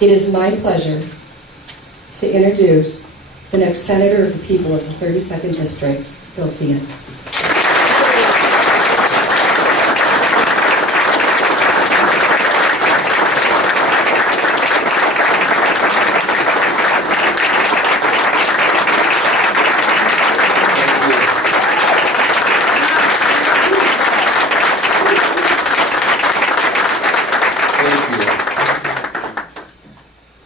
It is my pleasure to introduce the next Senator of the people of the 32nd District, Bill Feehan.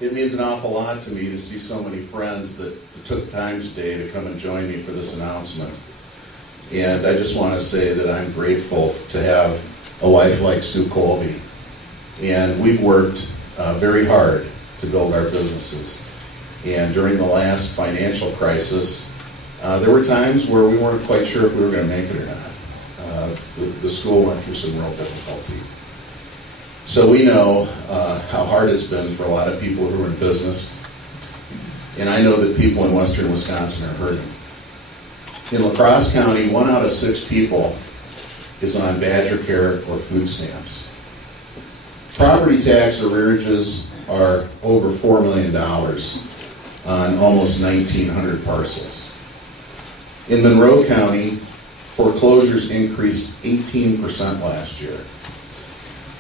It means an awful lot to me to see so many friends that took time today to come and join me for this announcement. And I just want to say that I'm grateful to have a wife like Sue Colby. And we've worked very hard to build our businesses. And during the last financial crisis, there were times where we weren't quite sure if we were going to make it or not. The school went through some real difficulty. So we know how hard it's been for a lot of people who are in business. And I know that people in western Wisconsin are hurting. In La Crosse County, 1 out of 6 people is on Badger Care or food stamps. Property tax arrearages are over $4 million on almost 1,900 parcels. In Monroe County, foreclosures increased 18% last year.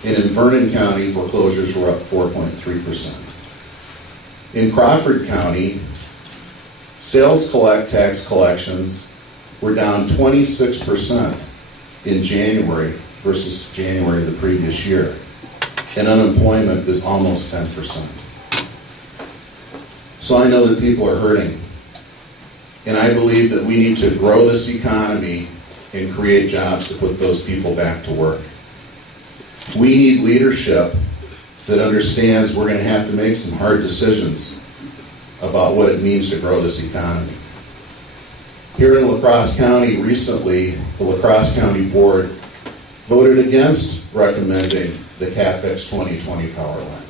And in Vernon County, foreclosures were up 4.3%. In Crawford County, sales tax collections were down 26% in January versus January of the previous year. And unemployment is almost 10%. So I know that people are hurting. And I believe that we need to grow this economy and create jobs to put those people back to work. We need leadership that understands we're going to have to make some hard decisions about what it means to grow this economy. Here in La Crosse County recently, the La Crosse County Board voted against recommending the CapEx 2020 power line.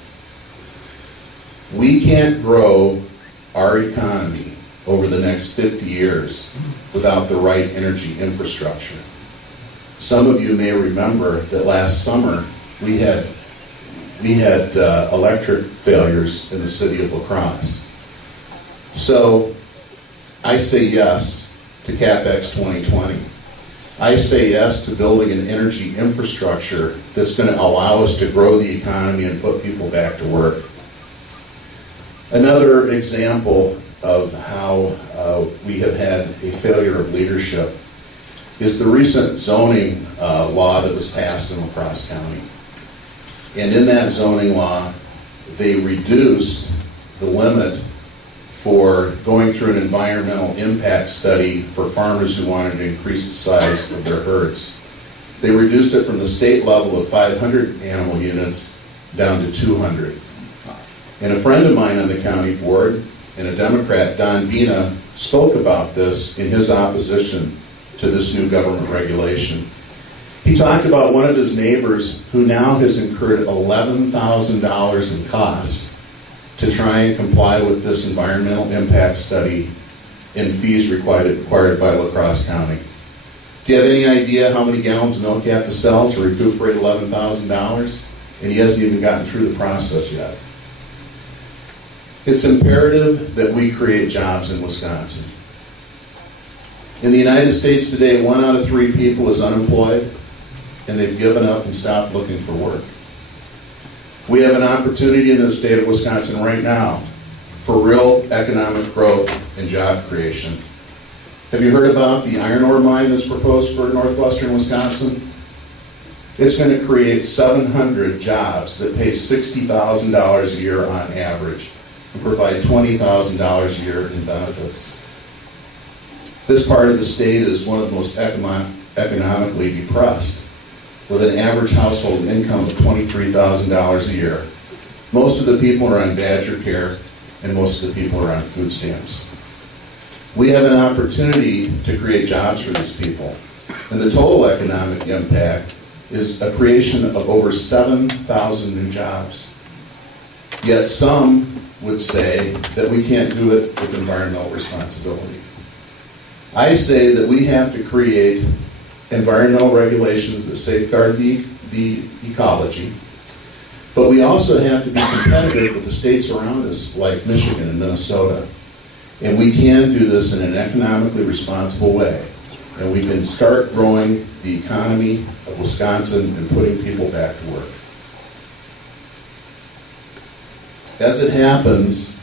We can't grow our economy over the next 50 years without the right energy infrastructure. Some of you may remember that last summer we had electric failures in the city of La Crosse. So I say yes to CapEx 2020. I say yes to building an energy infrastructure that's going to allow us to grow the economy and put people back to work. Another example of how we have had a failure of leadership is the recent zoning law that was passed in La Crosse County. And in that zoning law, they reduced the limit for going through an environmental impact study for farmers who wanted to increase the size of their herds. They reduced it from the state level of 500 animal units down to 200. And a friend of mine on the county board, and a Democrat, Don Bina, spoke about this in his opposition to this new government regulation. He talked about one of his neighbors who now has incurred $11,000 in cost to try and comply with this environmental impact study and fees required by La Crosse County. Do you have any idea how many gallons of milk you have to sell to recuperate $11,000? And he hasn't even gotten through the process yet. It's imperative that we create jobs in Wisconsin. In the United States today, 1 out of 3 people is unemployed, and they've given up and stopped looking for work. We have an opportunity in the state of Wisconsin right now for real economic growth and job creation. Have you heard about the iron ore mine that's proposed for northwestern Wisconsin? It's going to create 700 jobs that pay $60,000 a year on average and provide $20,000 a year in benefits. This part of the state is one of the most economically depressed, with an average household income of $23,000 a year. Most of the people are on Badger Care, and most of the people are on food stamps. We have an opportunity to create jobs for these people, and the total economic impact is a creation of over 7,000 new jobs. Yet some would say that we can't do it with environmental responsibility. I say that we have to create environmental regulations that safeguard the ecology, But we also have to be competitive with the states around us, like Michigan and Minnesota. And we can do this in an economically responsible way. And we can start growing the economy of Wisconsin and putting people back to work. As it happens,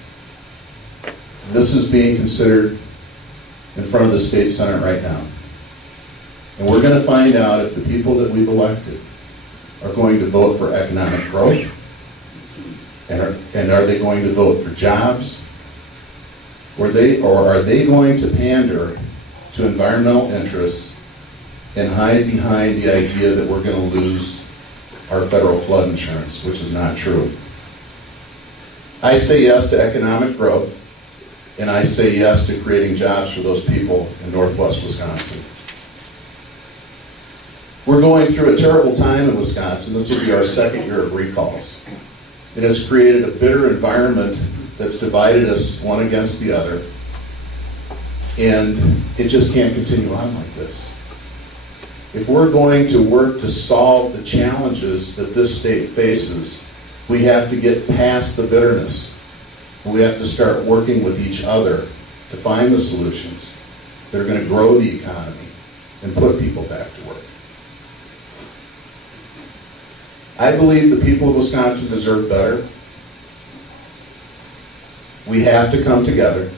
this is being considered in front of the state Senate right now. And we're going to find out if the people that we've elected are going to vote for economic growth, and are they going to vote for jobs, or are they going to pander to environmental interests and hide behind the idea that we're going to lose our federal flood insurance, which is not true. I say yes to economic growth, and I say yes to creating jobs for those people in northwest Wisconsin. We're going through a terrible time in Wisconsin. This will be our second year of recalls. It has created a bitter environment that's divided us one against the other, and it just can't continue on like this. If we're going to work to solve the challenges that this state faces, we have to get past the bitterness. We have to start working with each other to find the solutions that are going to grow the economy and put people back to work. I believe the people of Wisconsin deserve better. We have to come together.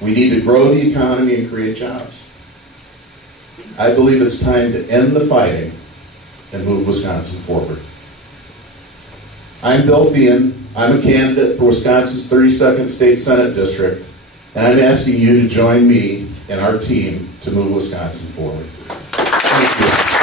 We need to grow the economy and create jobs. I believe it's time to end the fighting and move Wisconsin forward. I'm Bill Feehan. I'm a candidate for Wisconsin's 32nd State Senate District, and I'm asking you to join me and our team to move Wisconsin forward. Thank you.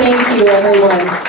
Thank you, everyone.